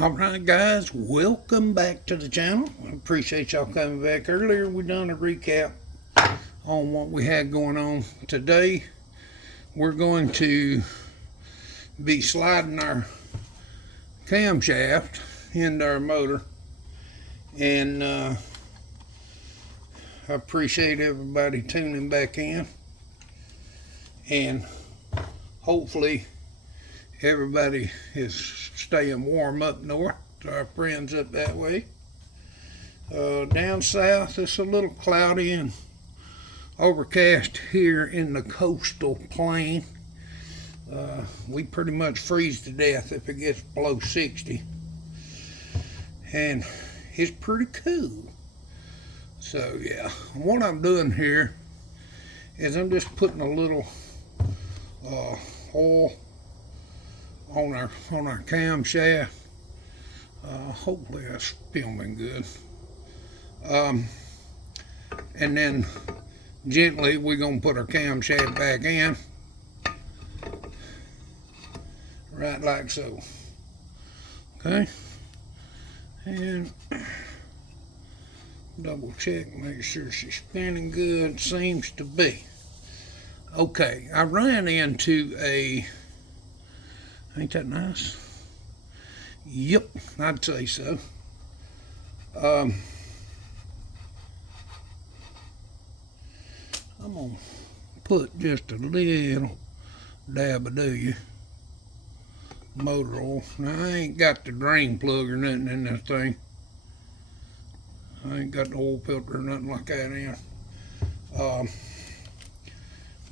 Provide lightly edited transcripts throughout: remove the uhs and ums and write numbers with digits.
Alright guys, welcome back to the channel. I appreciate y'all coming back. Earlier we done a recap on what we had going on. Today we're going to be sliding our camshaft into our motor, and I appreciate everybody tuning back in, and hopefully everybody is staying warm up north, our friends up that way. Down south it's a little cloudy and overcast here in the coastal plain. We pretty much freeze to death if it gets below 60, and it's pretty cool. So yeah, what I'm doing here is I'm just putting a little oil on our camshaft. Hopefully that's filming good. And then gently we're gonna put our camshaft back in, right like so. Okay, and double check, make sure she's spinning good. Seems to be okay. I ran into a, ain't that nice? Yep, I'd say so. I'm gonna put just a little dab of motor oil. Now I ain't got the drain plug or nothing in this thing. I ain't got the oil filter or nothing like that in.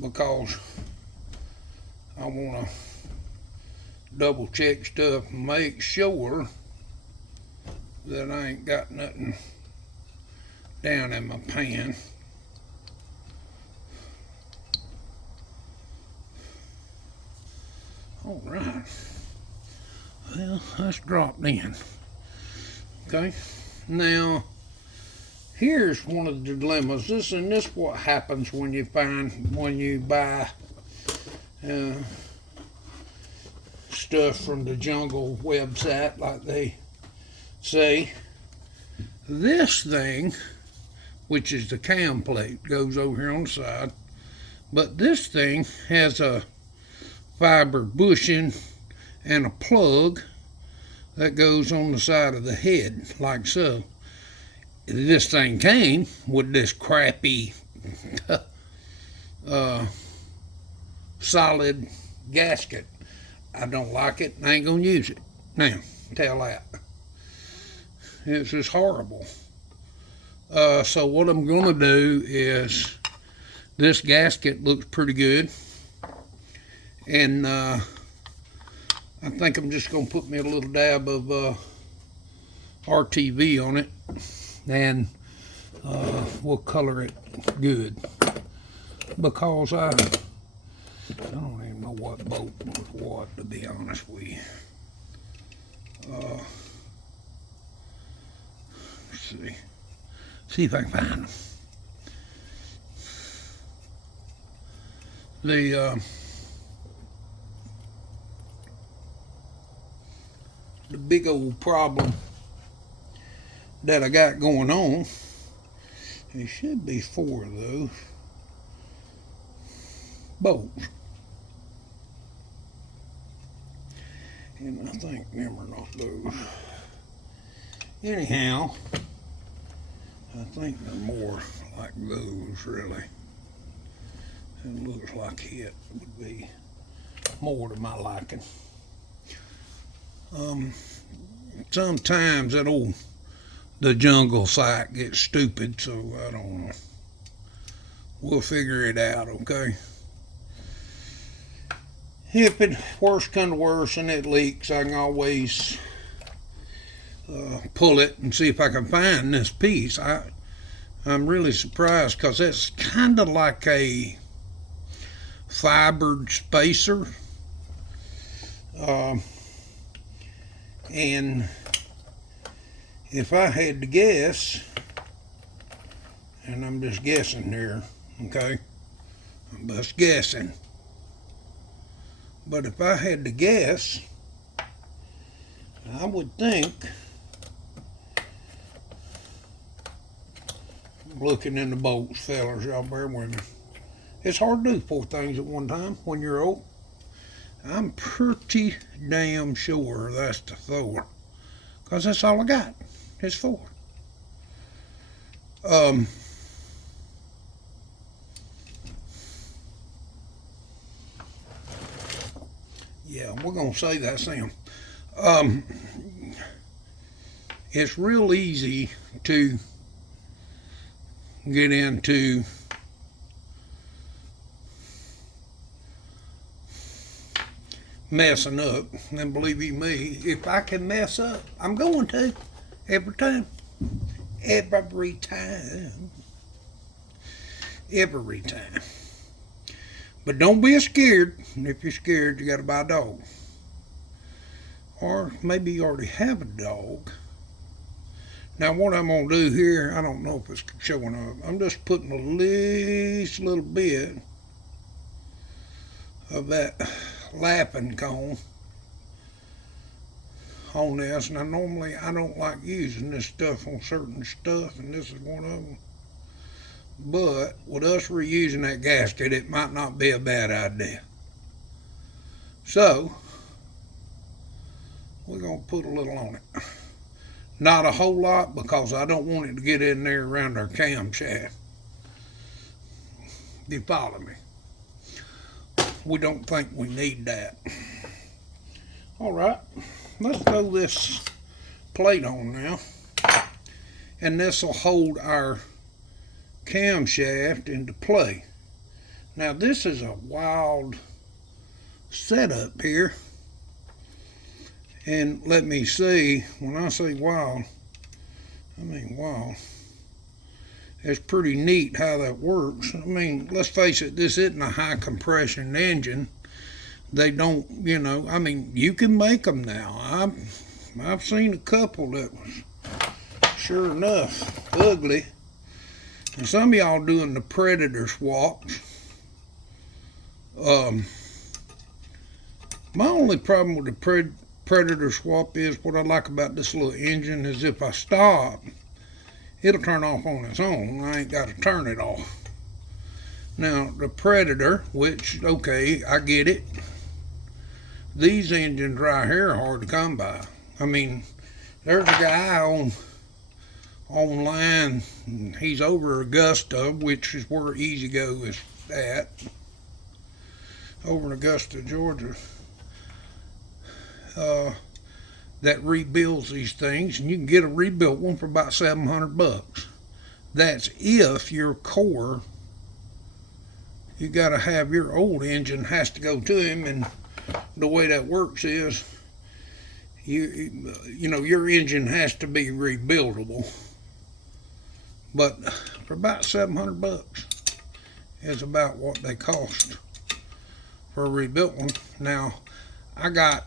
Because I wanna double check stuff and make sure that I ain't got nothing down in my pan. All right, well, that's dropped in. Okay, now here's one of the dilemmas. This is what happens when you buy stuff from the Jungle website, like they say. This thing, which is the cam plate, goes over here on the side, but this thing has a fiber bushing and a plug that goes on the side of the head, like so. This thing came with this crappy solid gasket. I don't like it. I ain't gonna use it. Now, tell that. It's just horrible. So what I'm gonna do is, this gasket looks pretty good, and I think I'm just gonna put me a little dab of RTV on it, and we'll color it good, because I don't even know what boat was what, to be honest with you. Let's see if I can find them. The big old problem that I got going on, there should be 4 of those bolts, and I think them are not those. Anyhow, I think they're more like those, really. It looks like it would be more to my liking. Sometimes the Jungle site gets stupid, so I don't know. We'll figure it out, okay? If it worst comes to worst and it leaks, I can always pull it and see if I can find this piece. I'm really surprised, because it's kind of like a fibered spacer. And if I had to guess, and I'm just guessing here, okay? I'm just guessing. But if I had to guess, I would think, looking in the bolts, fellas, y'all bear with me. It's hard to do 4 things at one time when you're old. I'm pretty damn sure that's the 4, because that's all I got. It's 4. Yeah, we're gonna say that's them. It's real easy to get into messing up, and believe you me, if I can mess up, I'm going to every time. Every time. But don't be scared. If you're scared, you got to buy a dog. Or maybe you already have a dog. Now what I'm going to do here, I don't know if it's showing up. I'm just putting at least a little bit of that lapping cone on this. Now normally I don't like using this stuff on certain stuff, and this is one of them. But with us reusing that gasket, it might not be a bad idea. So we're going to put a little on it. Not a whole lot, because I don't want it to get in there around our camshaft. Do you follow me? We don't think we need that. All right, let's throw this plate on now, and this will hold our camshaft into play. Now this is a wild setup here, and let me see, when I say wild, I mean wild. It's pretty neat how that works. I mean, let's face it, this isn't a high compression engine. They don't, you know, I mean, you can make them now. I've seen a couple that was, sure enough, ugly. And some of y'all doing the Predator swaps. My only problem with the Predator swap is, what I like about this little engine is if I stop, it'll turn off on its own. I ain't got to turn it off. Now, the Predator, which, okay, I get it. These engines right here are hard to come by. I mean, there's a guy online, and he's over Augusta, which is where EZGO is at, over in Augusta, Georgia, that rebuilds these things, and you can get a rebuilt one for about $700. That's if your core, you got to have your old engine has to go to him, and the way that works is, you know, your engine has to be rebuildable. But for about $700 is about what they cost for a rebuilt one. Now, I got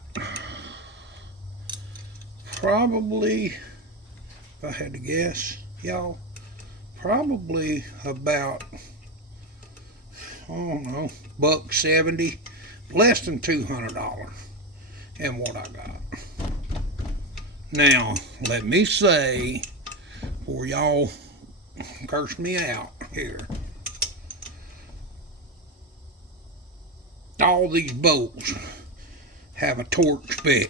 probably, if I had to guess, y'all, probably about, I don't know, $170, less than $200 in what I got. Now, let me say, before y'all curse me out here, all these bolts have a torque spec,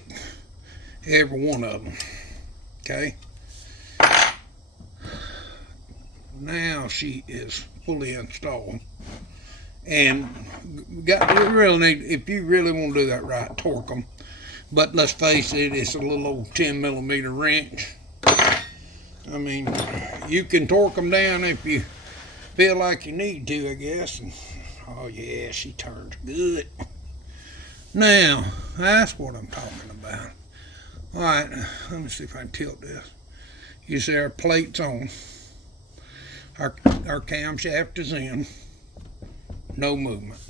every one of them. Okay, now she is fully installed, and you really need, if you really want to do that right, torque them. But let's face it, it's a little old 10mm wrench. I mean, you can torque them down if you feel like you need to, I guess. And, oh yeah, she turns good. Now, that's what I'm talking about. All right, let me see if I can tilt this. You see our plate's on. Our camshaft is in. No movement.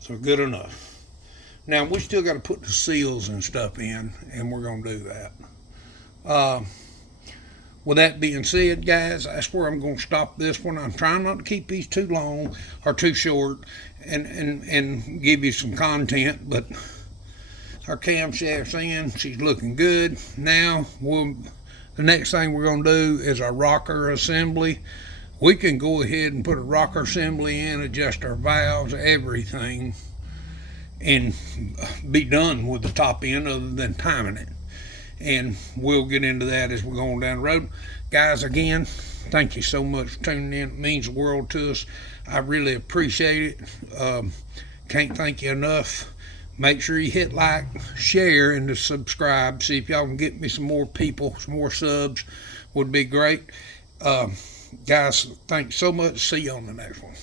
So good enough. Now, we still got to put the seals and stuff in, and we're going to do that. With that being said, guys, that's where I'm going to stop this one. I'm trying not to keep these too long or too short and give you some content, but Our camshaft's in. She's looking good. Now, the next thing we're going to do is our rocker assembly. We can go ahead and put a rocker assembly in, adjust our valves, everything, and be done with the top end other than timing it. And we'll get into that as we're going down the road. Guys, again, thank you so much for tuning in. It means the world to us. I really appreciate it. Can't thank you enough. Make sure you hit like, share, and to subscribe. See if y'all can get me some more people, some more subs would be great. Guys, thanks so much. See you on the next one.